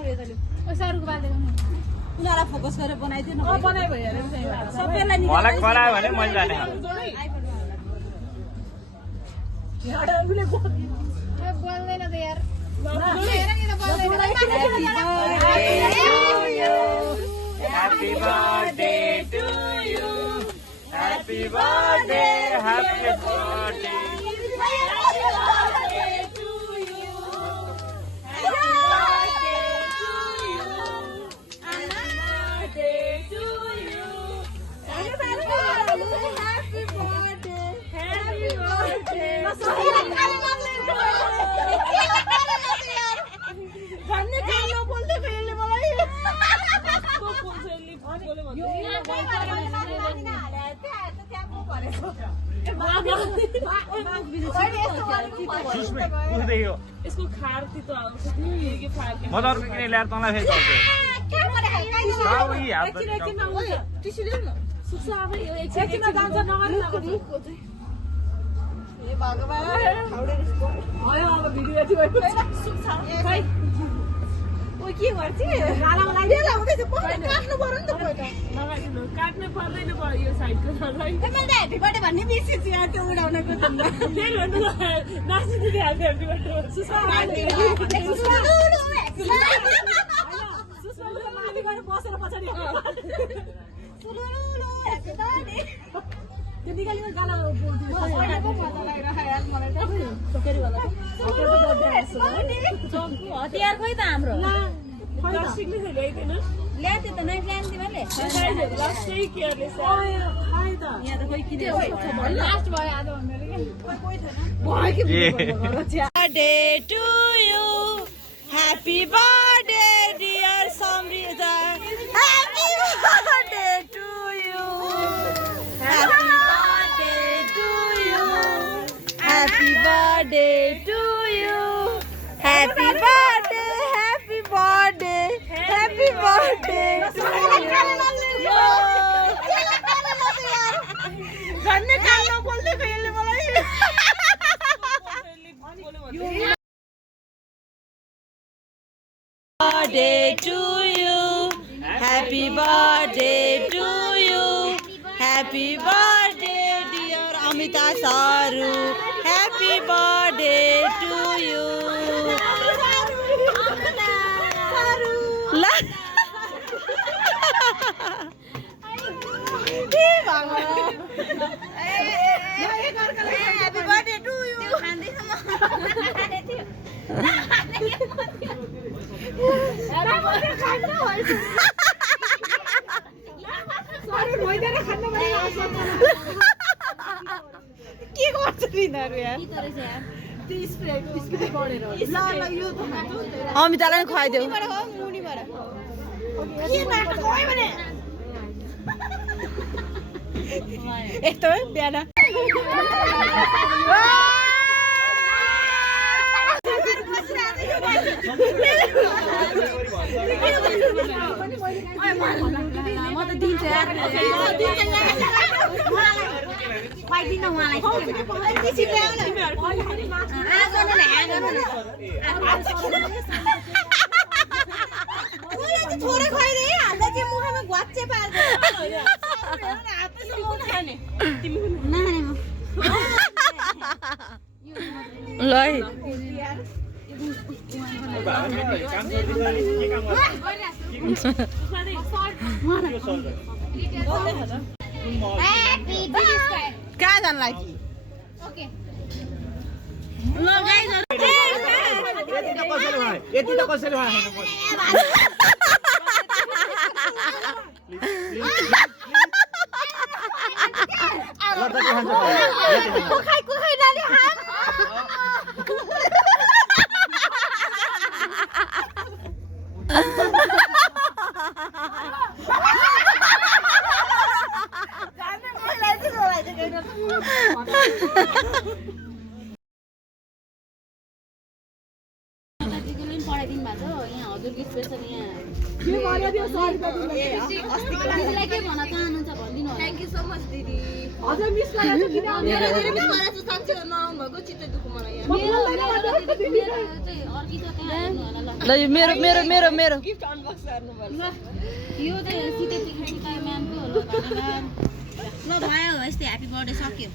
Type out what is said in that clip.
उनीहरूलाई फोकस गरेर बनाइदियो न बनाइ भयो सबैलाई मलाई करायो भने मैले जाने बोल्दैन त यार Happy birthday to you. Happy birthday, happy birthday. यसको खार्ती त आउँछ म म त अर्को किने ल्याएर तँलाई फेरि गर्छु काट्नु पर्दैन भयो यो साइडको ह्याप्पी बर्थडे भन्ने बिर्सेछु यार त्यो उडाउनको बसेर पछाडि त्यो निकालीमा गाला हतियार खोइ त हाम्रो ल्याएको त नै ल्यान्थ्यो मैले birthday to you happy birthday dear Samriddha happy birthday to you happy birthday to you happy birthday to you happy birthday happy birthday happy birthday भन्ने काम नबोल्दै फेरि मलाई birthday to you, happy birthday to you, happy birthday dear Amita Saru, happy birthday to you. La happy birthday to you. के गर्छ तिनीहरू यार अमितालाई खुवाइदेऊ यस्तो बिहान म त दिन्छु खुवाइदिनु उहाँलाई थोरै खुवाइदे हाल्दा चाहिँ मुखमा घ्वाच्चे पार्छ ल कहाँ जानलाई यति त कसरी यहाँ हजुरको स्पेसल यहाँ के भन्यो त्यो सरी दिदीलाई के भन्न चाहनुहुन्छ भनिदिनु होला थ्याङ्क यू सो मच दिदी अझ मिस गरेको किन मेरो धेरै मिस गरेको छु साँच्चै नआउनु भएको चित्तै दुःख मलाई यहाँ मेरो चाहिँ अर्कित त्यहाँ आउनु होला ल ल यो मेरो मेरो मेरो मेरो गिफ्ट अनबक्स गर्नु पर्छ ल यो चाहिँ सिधै सिकाइ म्यामको होला ल भयो यस्तै ह्यापी बर्थडे सक्यो